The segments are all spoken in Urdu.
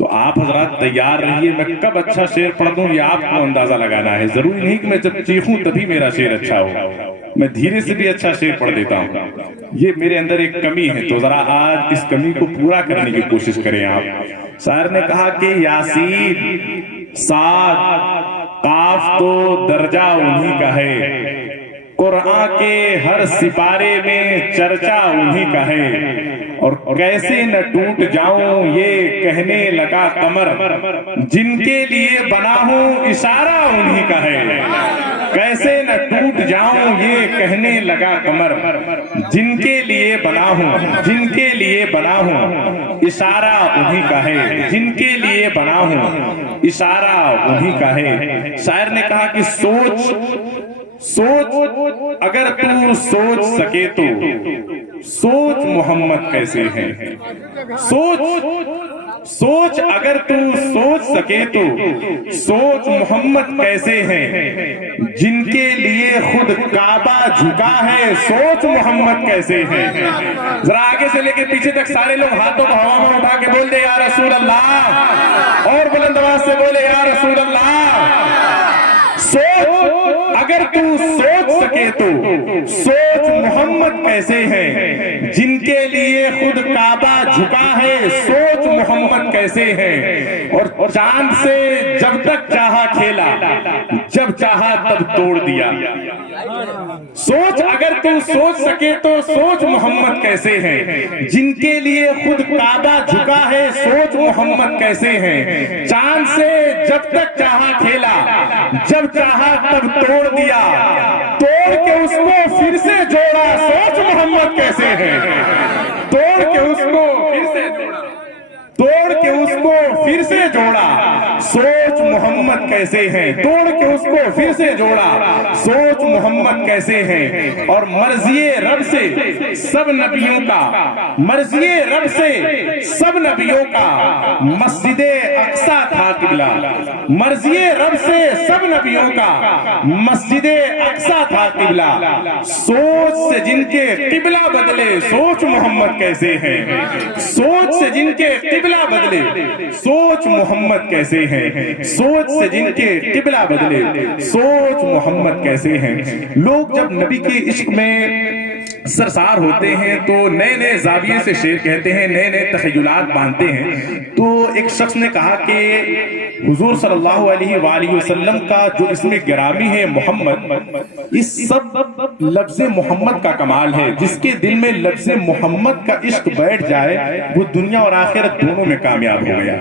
تو آپ حضرات تیار رہیے، میں کب اچھا شعر پڑھ دوں یہ آپ کو اندازہ لگانا ہے. ضروری نہیں کہ میں جب چیخوں تبھی میرا شعر اچھا ہو، میں دھیرے سے بھی اچھا شعر پڑھ دیتا ہوں. یہ میرے اندر ایک کمی ہے، تو ذرا آج اس کمی کو پورا کرنے کی کوشش کریں آپ. شاعر نے کہا کہ یاسین صاد قاف تو درجہ انہی کا ہے، قرآن کے ہر سپارے میں چرچا انہی کا ہے، اور کیسے نہ ٹوٹ جاؤں یہ کہنے لگا قمر، جن کے لیے بنا ہوں اشارہ انہی کا ہے. کیسے نہ ٹوٹ جاؤں یہ کہنے لگا قمر، جن کے لیے بنا ہوں اشارہ انہی کا ہے، جن کے لیے بنا ہوں اشارہ انہی کا ہے. شاعر نے کہا کہ سوچ اگر تو سوچ سکے تو سوچ محمد کیسے ہیں. سوچ اگر تو سوچ سکے تو سوچ محمد کیسے ہیں، جن کے لیے خود کعبہ جھکا ہے سوچ محمد کیسے ہیں. ذرا آگے سے لے کے پیچھے تک سارے لوگ ہاتھوں کو ہوا میں اٹھا کے بول دے یا رسول اللہ، اور بلند آواز سے بولے یا رسول اللہ. سوچ اگر تو سوچ سکے تو سوچ محمد کیسے ہیں، جن کے لیے خود کعبہ جھکا ہے سوچ محمد کیسے ہیں، اور چاند سے جب تک چاہا کھیلا جب چاہا تب توڑ دیا. سوچ اگر تو سوچ سکے تو سوچ محمد کیسے ہیں، جن کے لیے خود کعبہ جھکا ہے سوچ محمد کیسے ہیں. چاند سے جب تک چاہا کھیلا جب چاہا تب توڑ دیا، توڑ کے اس کو پھر سے جوڑا سوچ محمد کیسے ہیں. توڑ کے اس کو پھر سے جوڑا سوچ محمد کیسے ہیں. توڑ کے اس کو پھر سے جوڑا سوچ محمد کیسے ہیں. اور مرضی رب سے سب نبیوں کا مسجد اقصی تھا قبلہ. مرضی رب سے سب نبیوں کا مسجد اقصی تھا قبلہ. سوچ سے جن کے قبلہ بدلے سوچ محمد کیسے ہیں. سوچ سے جن کے قبلہ بدلے سوچ محمد کیسے ہیں. سوچ سے جن کے قبلہ بدلے سوچ محمد کیسے ہیں. لوگ جب نبی کے عشق میں سرسار ہوتے ہیں تو نئے نئے زاویے سے شعر کہتے ہیں، نئے نئے تخیلات باندھتے ہیں. تو ایک شخص نے کہا کہ حضور صلی اللہ علیہ وآلہ وسلم کا جو اسم گرامی ہے محمد، اس سب لفظ محمد کا کمال ہے. جس کے دل میں لفظ محمد کا عشق بیٹھ جائے وہ دنیا اور آخرت دونوں میں کامیاب ہو گیا.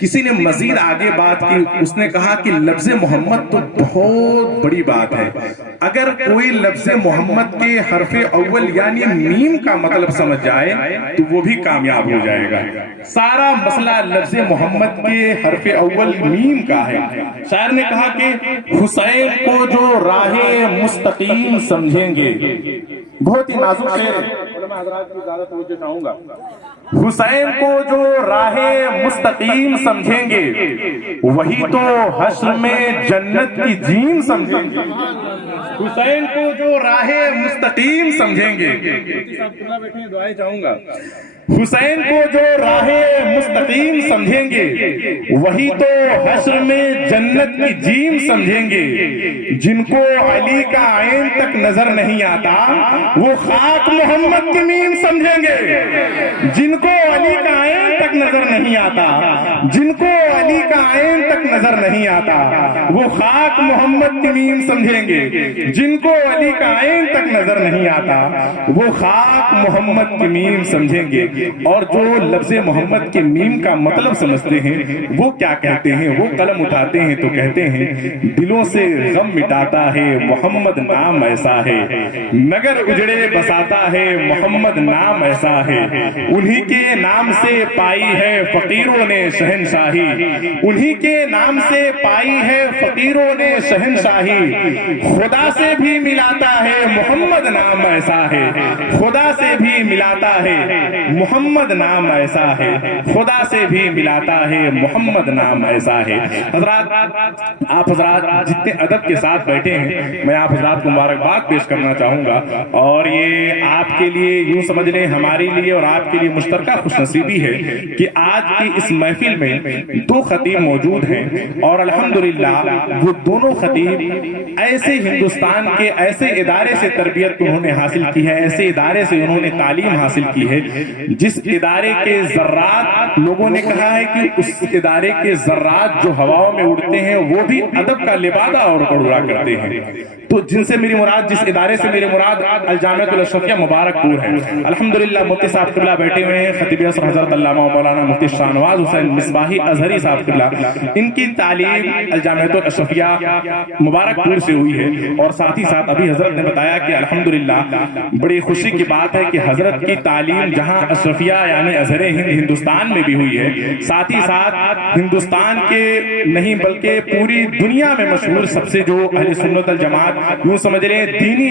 کسی نے مزید آگے بات کی، اس نے کہا کہ لفظ محمد تو بہت بڑی بات ہے، اگر کوئی لفظ محمد کے حرف اول یعنی میم کا مطلب سمجھ جائے تو وہ بھی کامیاب ہو جائے گا. سارا مسئلہ لفظ محمد کے حرف اول میم کا ہے. شاعر نے کہا کہ حسین کو جو راہ مستقیم سمجھیں گے، بہت ہی نازک شعر ہے، علماء حضرات کی اجازت توجہ چاہوں گا. حسین کو جو راہ مستقیم سمجھیں گے وہی تو حشر میں جنت کی جیم سمجھیں گے. حسین کو جو راہ مستقیم سمجھیں گے، دعائیں چاہوں گا. حسین کو جو راہ مستقیم سمجھیں گے وہی تو حشر میں جنت کی جیم سمجھیں گے. جن کو علی کا عین تک نظر نہیں آتا وہ خاک محمد کی میم سمجھیں گے. جن کو علی کا عین تک نظر نہیں آتا، جن کو علی کا عین تک نظر نہیں آتا وہ خاک محمد کی میم سمجھیں گے. جن کو علی کا عین تک نظر نہیں آتا وہ خاک محمد کی میم سمجھیں گے. اور جو لفظ محمد کے میم کا مطلب سمجھتے ہیں وہ کیا کہتے ہیں؟ وہ قلم اٹھاتے ہیں تو کہتے ہیں دلوں سے غم مٹاتا ہے محمد نام ایسا ہے، نگر اجڑے بساتا ہے محمد نام ایسا ہے. انہی کے نام سے پائی ہے فقیروں نے شہنشاہی، انہی کے نام سے پائی ہے فقیروں نے شہنشاہی. خدا سے بھی ملاتا ہے محمد نام ایسا ہے، خدا سے بھی ملاتا ہے محمد نام ایسا ہے، خدا سے بھی ملاتا ہے محمد نام ایسا ہے. حضرات، آپ حضرات جتنے ادب کے ساتھ بیٹھے ہیں میں آپ حضرات کو مبارکباد پیش کرنا چاہوں گا. اور یہ آپ کے لیے یوں سمجھ لیں ہمارے لیے اور آپ کے لیے مشترکہ خوش نصیبی ہے کہ آج کی اس محفل میں دو خطیب موجود ہیں اور الحمدللہ وہ دونوں خطیب ایسے ہندوستان کے ایسے ادارے سے تربیت انہوں نے حاصل کی ہے، ایسے ادارے سے انہوں نے تعلیم حاصل کی ہے جس ادارے کے ذرات، لوگوں نے کہا ہے کہ اس ادارے کے ذرات جو ہواؤں میں اڑتے ہیں وہ بھی ادب کا لبادہ اور اڑا کرتے ہیں۔ تو جن سے میری مراد، جس ادارے سے میری مراد الجامعۃ الاشرفیہ مبارک پور ہے۔ الحمدللہ مفتی صاحب قبلہ بیٹھے ہوئے ہیں، خطیب اصغر حضرت علامہ مولانا مفتی شاہ نواز حسین مصباحی ازہری صاحب قبلہ، ان کی تعلیم الجامعۃ الاشرفیہ مبارک پور سے ہوئی ہے۔ اور ساتھ ہی ساتھ ابھی حضرت نے بتایا کہ الحمدللہ بڑی خوشی کی بات ہے کہ حضرت کی تعلیم جہاں اشرفیہ یعنی ازہر ہند ہندوستان میں بھی ہوئی ہے، ساتھ ہی ساتھ ہندوستان کے نہیں بلکہ پوری دنیا میں مشہور سب سے جو اہل سنت الجماعت یوں سمجھ لیں دینی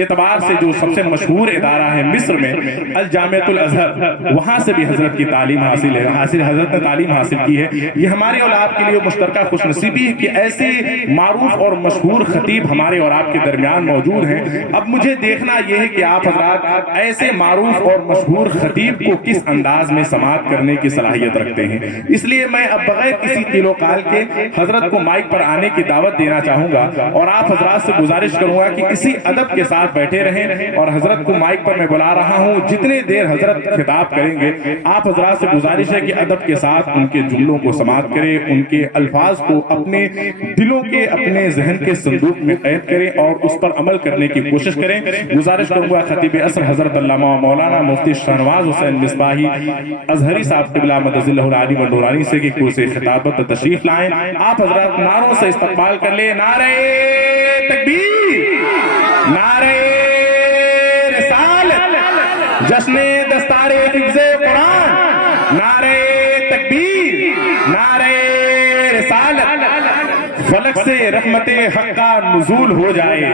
اعتبار سے جو سب سے مشہور ادارہ ہے مصر میں الجامعۃ الازہر، وہاں سے بھی حضرت کی تعلیم حاصل ہے، حضرت نے تعلیم حاصل کی ہے۔ یہ ہماری اور آپ کے لیے مشترکہ خوش نصیبی ہے کہ ایسے معروف اور مشہور خطیب ہمارے اور آپ کے درمیان موجود ہیں۔ اب مجھے دیکھنا یہ ہے کہ آپ حضرات ایسے معروف اور مشہور خطیب کو کس انداز میں سماعت کرنے کی صلاحیت رکھتے ہیں۔ اس لیے میں اب بغیر کسی قیل و قال کے حضرت کو مائک پر آنے کی دعوت دینا چاہوں گا اور آپ حضرات سے گزارش کروں گا کہ اسی ادب کے ساتھ بیٹھے رہیں اور حضرت کو مائک پر میں بلا رہا ہوں، جتنے دیر حضرت خطاب کریں گے آپ حضرات سے گزارش ہے کہ ادب کے ساتھ ان کے جملوں کو سماعت کریں، ان کے الفاظ کو اپنے دلوں کے اپنے ذہن کے صندوق میں قید کریں اور اس پر عمل کرنے کی کوشش کریں۔ گزارش کروں گا خطیب اصغر حضرت علامہ مولانا مفتی شاہ نواز حسین مصباحی ازہری صاحب قبلہ مدد اللہ العالی و نورانی سے کہ کرسی خطابت تشریف لائیں۔ آپ حضرات نعروں سے استقبال کر لیں، نعرہ تکبیر، نعرہ رسالت، جشن دستار حفظ قرآن، نعرہ تکبیر، نعرہ رسالت۔ فلک سے رحمت حق کا نزول ہو جائے،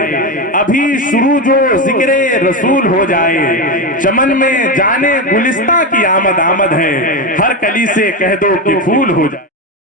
ابھی شروع جو ذکر رسول ہو جائے، چمن میں جانے گلستاں کی آمد ہے، ہر کلی سے کہہ دو کہ پھول ہو جائے۔